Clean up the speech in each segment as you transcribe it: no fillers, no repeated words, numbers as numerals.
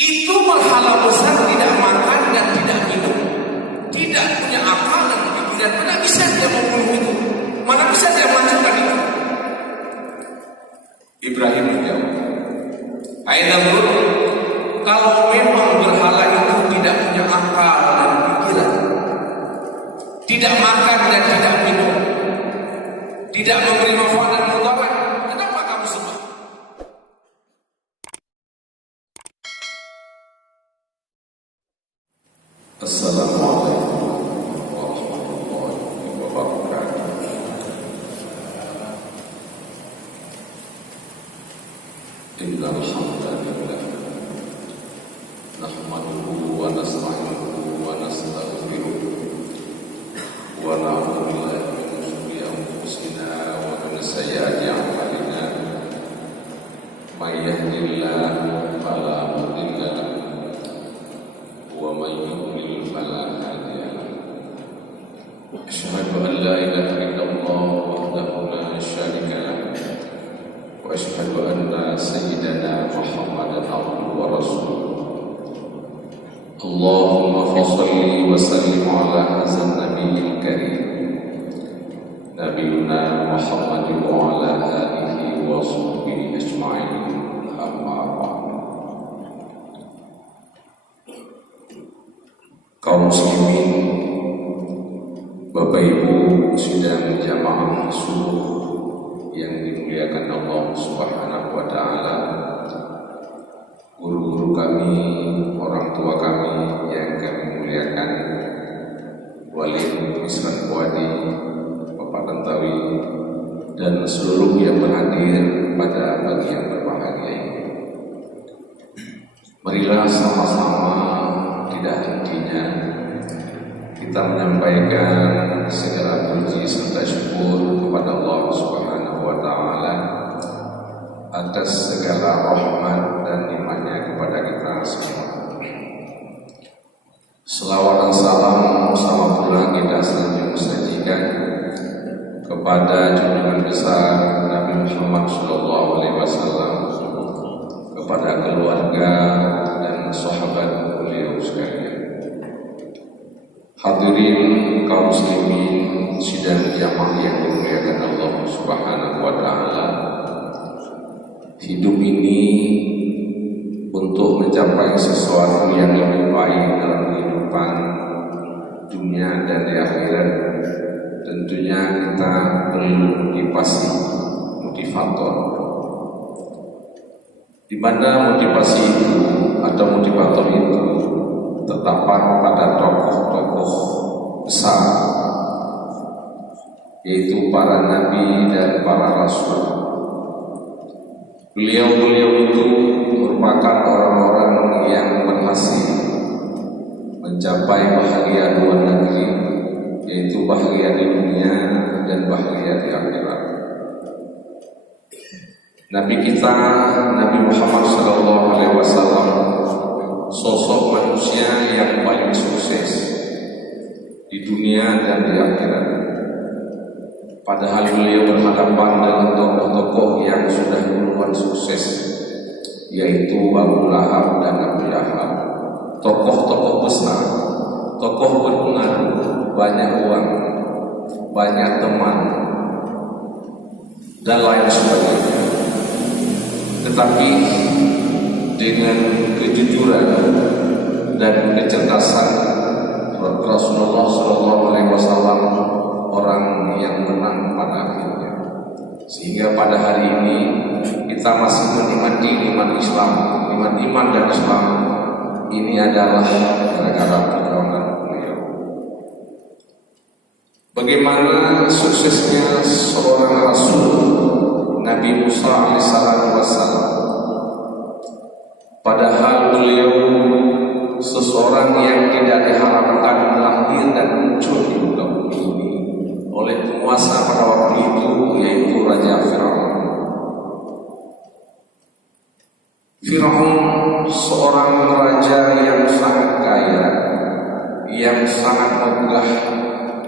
Itu berhala besar tidak makan dan tidak minum, tidak punya akal dan pikiran. Mana bisa dia membunuh itu? Mana bisa dia melakukan itu? Ibrahim menjawab, "Hai Namrud, kalau memang berhala itu tidak punya akal dan pikiran, tidak makan dan tidak minum, tidak memberi manfaat dan mudarat, kenapa kamu sembah?" Assalamualaikum warahmatullahi wabarakatuh. Innal hamdalillah nahmaduhu wa nasta'inuhu wa nastaghfiruh wa na'udzu billahi min shururi anfusina wa min sayyiati a'malina. May yahdihillahu fala mudilla lahu wa may yudlil fala hadiya lahu. Asyhadu an la ilaha illallah wahdahu la syarika lahu wa asyhadu anna sayyidana Muhammadan abduhu wa rasuluh. Allahumma shalli wa sallim ala hadzal nabiyil karim nabiyuna Muhammadin wa ala alihi wa sahbihi ajma'in. Amma ba'd. Kaum muslimin, Bapak Ibu sidang jamaah subuh yang dimuliakan Allah Subhanahu wa taala, guru-guru kami, orang tua kami yang kami muliakan, Wali Misran Kuwadi, Bapak Tantawi, dan seluruh yang berhadir pada pagi yang berbahagia ini. Marilah sama-sama tidak hentinya kita menyampaikan segala puji serta syukur kepada Allah Subhanahu wa taala atas segala rahmat dan nikmat-Nya kepada kita semua. Selawat dan salam sama pula kita selanjutnya sajikan kepada junjungan besar Nabi Muhammad SAW, kepada keluarga dan sahabat beliau sekalian. Hadirin kaum muslimin sidang jamaah yang dimuliakan Allah Subhanahu wa taala. Hidup ini untuk mencapai sesuatu yang lebih baik dalam kehidupan dunia dan di akhirat, tentunya kita perlu motivator. Di mana motivasi itu atau motivator itu terdapat pada tokoh-tokoh besar, yaitu para nabi dan para rasul. Beliau-beliau itu merupakan orang-orang yang berhasil mencapai bahagia dua negeri, yaitu bahagia di dunia dan bahagia di akhirat. Nabi kita, Nabi Muhammad SAW, sosok manusia yang paling sukses di dunia dan di akhirat. Padahal beliau berhadapan dengan tokoh-tokoh yang sudah duluan sukses, yaitu Abu Lahab dan Abu Jahal. Tokoh-tokoh besar, tokoh berpengaruh, banyak uang, banyak teman, dan lain sebagainya. Tetapi dengan kejujuran dan kecerdasan Rasulullah SAW, orang yang menang pada akhirnya. Sehingga pada hari ini kita masih menikmati iman Islam, iman dan Islam ini adalah gara-gara perjuangan beliau. Bagaimana suksesnya seorang Rasul Nabi Musa alaihissalam, padahal beliau seseorang yang tidak diharapkan lahir dan muncul di muka bumi ini oleh penguasa pada waktu itu, yaitu Raja Firaun. Firaun seorang raja yang sangat kaya, yang sangat megah,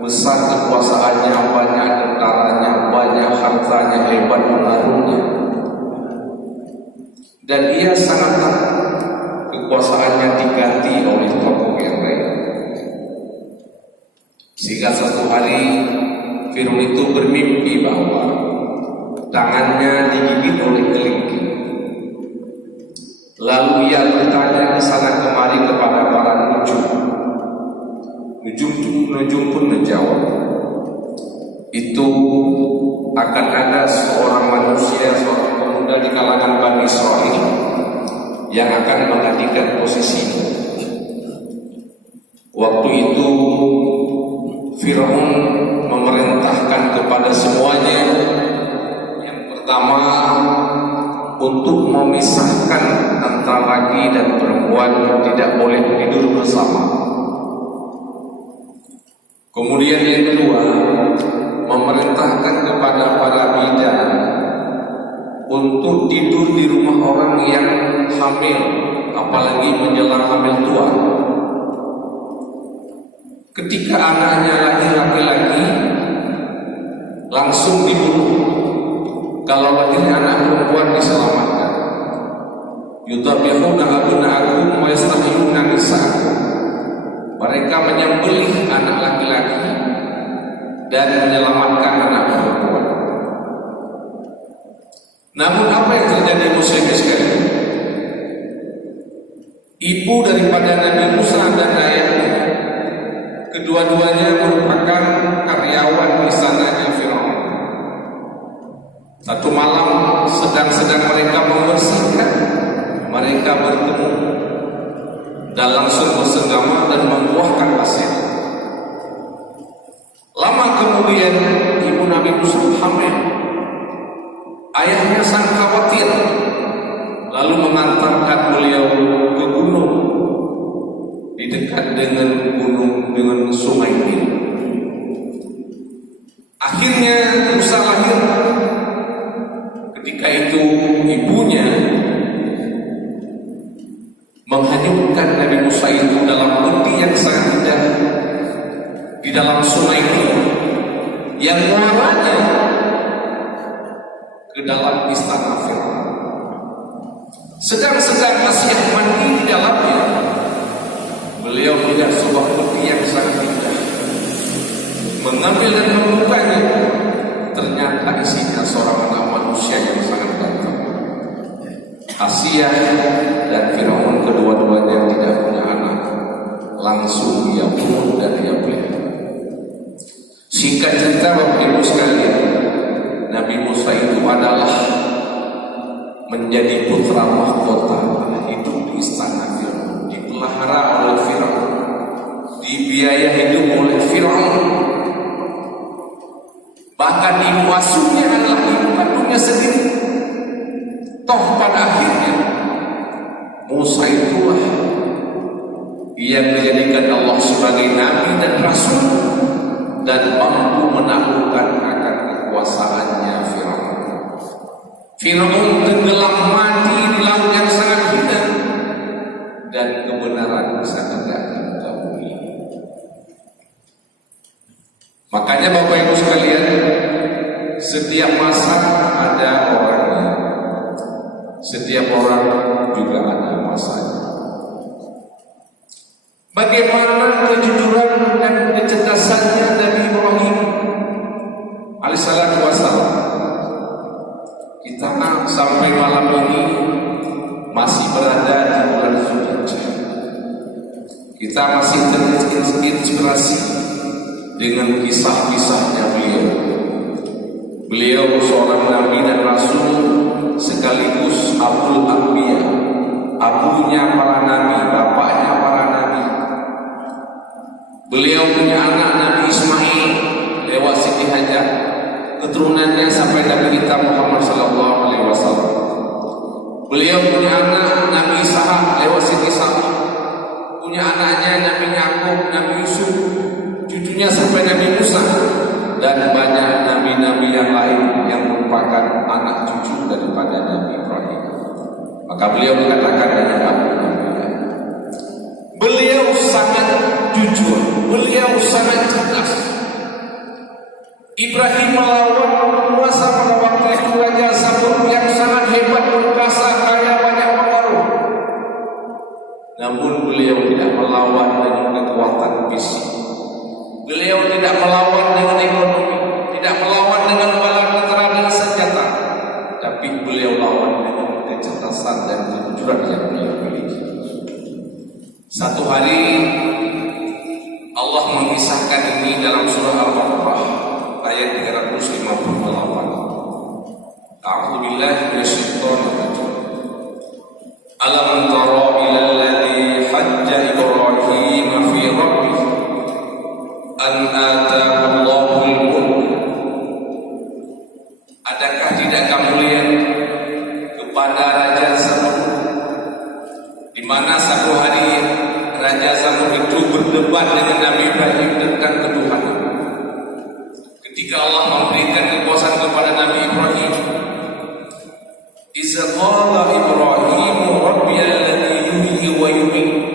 besar kekuasaannya, banyak tentaranya, banyak hartanya, hebat pengaruhnya, dan ia sangat takut kekuasaannya diganti oleh tokoh yang lain. Sehingga suatu hari Firaun itu bermimpi bahwa tangannya digigit oleh kelingking. Lalu ia bertanya ke sana kemari kepada para nujum. Nujum pun menjawab, itu akan ada seorang manusia, seorang pemuda di kalangan Bani Israil yang akan menggantikan posisimu. Waktu itu Firaun memerintahkan kepada semuanya, yang pertama, untuk memisahkan antara laki dan perempuan, tidak boleh tidur bersama. Kemudian yang kedua, memerintahkan kepada para bidan untuk tidur di rumah orang yang hamil, apalagi menjelang hamil tua. Ketika anaknya lahir laki-laki, langsung dibunuh. Kalau lahirnya anak perempuan diselamatkan. Yudhabihuna abna'akum wa yastahyuna nisa'akum. Mereka menyembelih anak laki-laki dan menyelamatkan anak perempuan. Namun apa yang terjadi muslimin sekalian? Ibu daripada Nabi Musa dan ayahnya, kedua-duanya merupakan karyawan di sananya Firaun. Satu malam sedang mereka membersihkan, mereka bertemu dan langsung bersenggama dan membuahkan hasil. Lama kemudian ibu Nabi Musa hamil. Ayahnya sangat khawatir, lalu mengantarkan beliau ke gunung di dekat dengan sungai Nil. Akhirnya Musa lahir. Ketika itu ibunya menghanyutkan Nabi Musa itu dalam peti yang sangat indah di dalam sungai Nil yang muaranya ke dalam istana Firaun. Sedang Asyah mandi di dalamnya, beliau melihat sebuah peti yang sangat indah, mengambil dan membukanya. Ternyata isinya seorang anak manusia yang sangat ganteng. Asyah dan Firaun kedua-duanya tidak punya anak, langsung ia bunuh dan ia pelihara. Singkat cerita Bapak Ibu sekalian, Nabi Musa itu adalah menjadi putra mahkota, hidup di istana Firaun, dipelihara oleh Firaun, dibiaya hidup oleh Firaun. Bahkan ibu asuhnya adalah ibu kandungnya sendiri. Toh pada akhirnya Musa itulah yang menjadikan Allah sebagai nabi dan rasul dan mampu menaklukkan akan kekuasaannya Firaun. Firaun tenggelam mati di laut yang sangat hina dan kebenaran sangat tidak diketahui. Makanya Bapak Ibu sekalian, setiap masa ada orangnya, setiap orang juga ada masanya. Bagaimana kejujuran dan kecerdasannya Nabi Ibrahim alaihissalatu wassalam. Kita sampai malam ini masih berada di bulan Zulhijjah. Kita masih terinspirasi dengan kisah-kisahnya beliau. Beliau seorang nabi dan rasul sekaligus Abul Anbiya, abunya para nabi, bapaknya para nabi. Beliau punya anak Nabi Ismail lewat Siti Hajar, keturunannya sampai Nabi kita Muhammad sallallahu alaihi wasallam. Beliau punya anak Nabi Ishaq lewat Siti Sarah, punya anaknya Nabi Yakub, Nabi Yusuf, cucunya sampai Nabi Musa, dan banyak nabi-nabi yang lain yang merupakan anak cucu daripada Nabi Ibrahim. Maka beliau mengatakan dengan Abu Anbiya. Beliau sangat jujur, beliau sangat cerdas. Ibrahim melawan penguasa pada waktu itu Raja Sabur yang sangat hebat, berkuasa, kaya, banyak pengaruh. namun beliau tidak melawan dengan kekuatan fisik. Beliau tidak melawan dengan ekonomi, tidak melawan dengan bala tentara dan senjata, tapi beliau lawan dengan kecerdasan dan kejujuran yang beliau miliki. Satu hari Allah mengisahkan ini dalam surah Al-Baqarah ayat 358. A'udzu billahi minasyaitonir rajim. Alam tara ilal ladzi hajja Ibrahim fi rabbih an ataahu Allahul mulk. Adakah tidak kamu lihat kepada Raja Zamrud, di mana satu hari Raja Zamrud itu berdebat dengan Nabi Ibrahim tentang ketuhanan. Ketika Allah memberikan kekuasaan kepada Nabi Ibrahim, Iza qala Ibrahim Rabbiyalladzi yuhyi wa yumiit.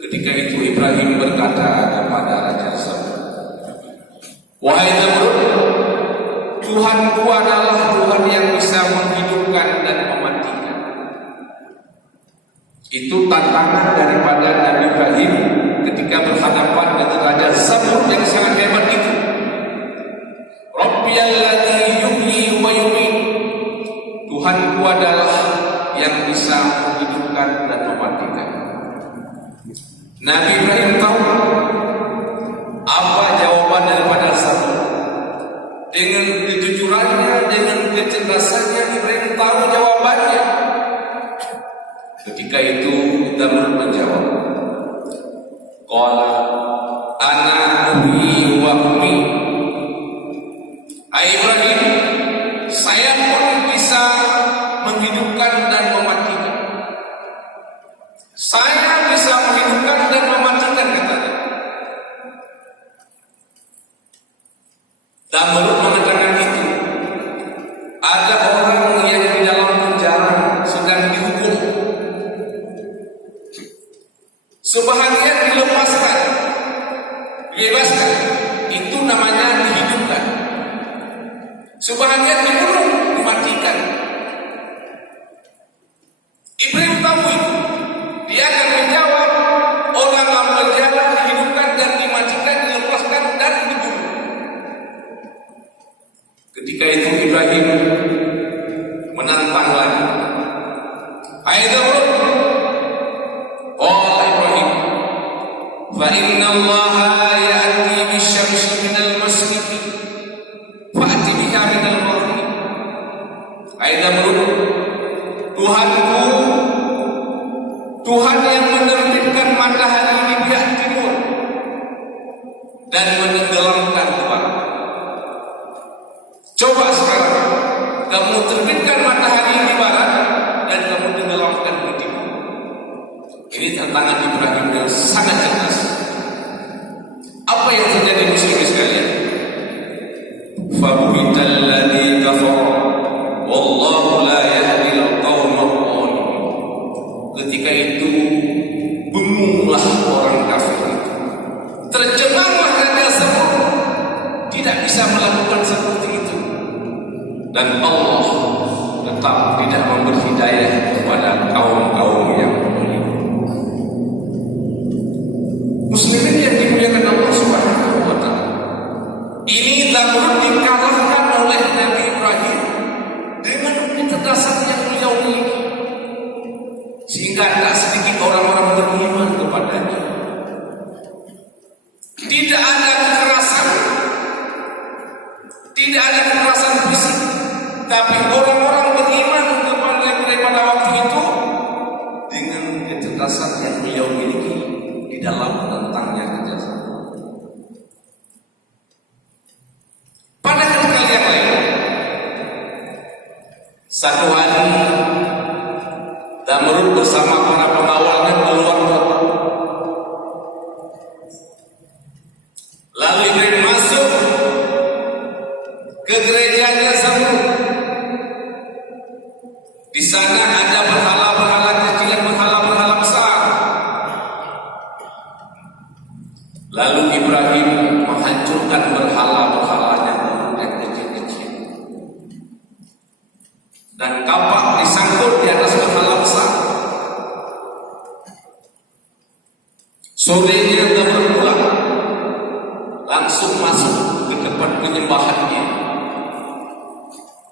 Ketika itu Ibrahim berkata kepada Raja Zamrud, wahai Zamrud, Tuhanku adalah Tuhan yang bisa menghidupkan dan mematikan. Itu tantangan daripada Nabi Ibrahim ketika berhadapan dengan Raja Zamrud yang sangat hebat itu. Rabbiyalladzi yuhyi wa yumiit. Tuhanku adalah yang bisa menghidupkan dan mematikan. Nabi Ibrahim tahu apa jawaban daripada Zamrud. Dengan kejujurannya, dengan kecerdasannya, Ibrahim tahu jawabannya. Ketika itu Zamrud menjawab, qala ana uhyi wa umiit. Hai Ibrahim, saya pun bisa menghidupkan dan mematikan. Saya bisa menghidupkan dan mematikan, katanya. Zamrud mengatakan itu. Ada orang yang di dalam penjara sedang dihukum. Sebahagian dilepaskan, dibebaskan. Itu namanya dihidupkan. Sebahagian dibunuh, dimatikan. Ibrahim tahu itu. Dia akan menjawab, orang dalam penjara dihidupkan dan dimatikan, dilepaskan dan dibunuh. Ketika itu Ibrahim menantang lagi. Hai Zamrud, qala Ibrahim, fa inna Allaha ya'ti bisyamsi minal masyriqi fa'ti biha minal maghrib. Hai Zamrud, Tuhanku, Tuhan yang menerbitkan matahari di pihak timur dan menenggelamkan ke barat. Coba sekarang kamu terbitkan matahari di barat dan kamu tenggelamkan di timur. Ini tantangan Ibrahim yang sangat cerdas. Apa yang terjadi muslimin sekalian? Fabuhital ladzi kafara wallahu la yahdil qaumal dhalimin. Ketika itu bengonglah orang kafir itu. Terjemahlah Raja Zamrud tidak bisa melakukan seperti itu. Dan Allah tetap tidak memberi hidayah kepada kaum-kaum yang zalim. Muslimin yang dimuliakan Allah Subhanahu wa taala. Ini Zamrud dikalahkan oleh Nabi Ibrahim dengan kecerdasan yang beliau miliki, sehingga tak sedikit orang-orang beriman kepadanya. Tidak ada kekerasan, tidak ada kekerasan fisik, tapi orang-orang beriman kepada waktu itu dengan kecerdasan yang beliau miliki di dalam menentangnya Raja Zamrud. Pada ketika yang lain, satu hari Zamrud bersama para pengawalnya keluar kota. Lalu Ibrahim masuk ke gerejanya Zamrud. Di sana ada berhala-berhala kecil dan berhala-berhala besar. Lalu Ibrahim menghancurkan berhala-berhalanya yang kecil-kecil. Dan kapak disangkut di atas berhala besar. Sorenya Damrul pulang, langsung masuk ke tempat penyembahannya.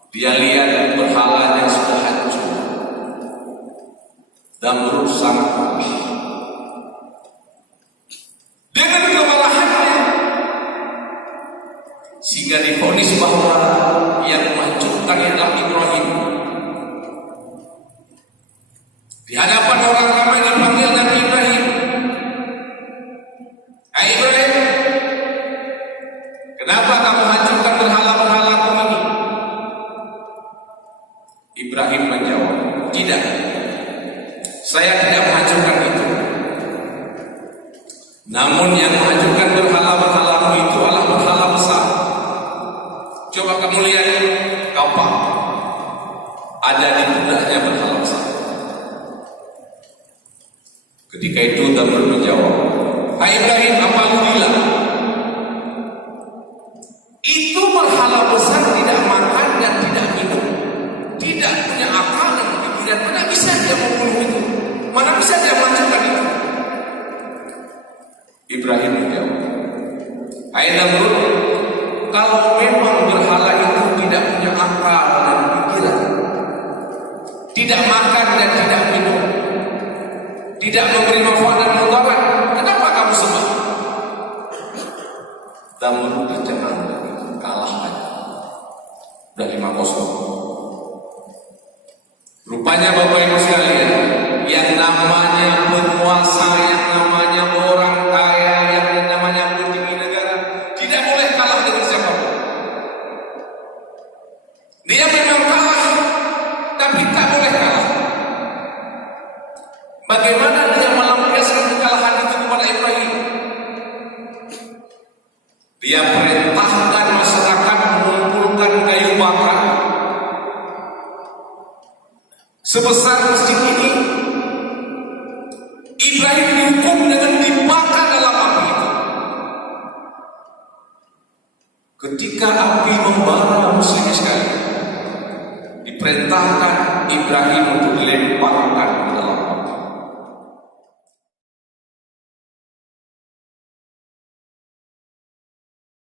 Dia lihat berhalanya sudah hancur. Damrul sangat marah. Dengan kemarahannya, sehingga divonis bahwa yang menghancurkan adalah Ibrahim. Di hadapan orang ramai dipanggil Nabi Ibrahim. Hai Ibrahim, kenapa kamu hancurkan berhala-berhalaku ini? Ibrahim menjawab, tidak, saya tidak menghancurkan itu. Namun yang menghancurkan berhala-berhalamu itu adalah berhala besar. Coba kamu lihat kapak ada di pundaknya berhala besar. Ketika itu Damrul menjawab, hai Ibrahim, apa lu bilang? Itu berhala besar tidak makan dan tidak minum, tidak punya akal dan pikiran. Mana bisa dia membunuh itu? Mana bisa dia menghancurkan itu? Ibrahim menjawab, hai Damrul, kalau memang berhala itu tidak punya akal dan pikiran, tidak makan dan tidak minum, tidak memberi manfaat dan mudarat, kenapa kamu sembah? Damrul tercengang, kalah aja. Udah 5-0. Rupanya Bapak Ibu sekalian, yang namanya penguasa, yang namanya orang kaya, yang namanya petinggi negara, tidak boleh kalah dengan siapapun. Dia memang kalah, tapi tak boleh kalah. Bagaimana dia melampiaskan kekalahan itu kepada Ibrahim? Dia perintahkan masyarakat mengumpulkan kayu bakar sebesar masjid ini. Ibrahim dihukum dengan dibakar dalam api itu. Ketika api membara, muslim sekali, diperintahkan Ibrahim untuk dilemparkan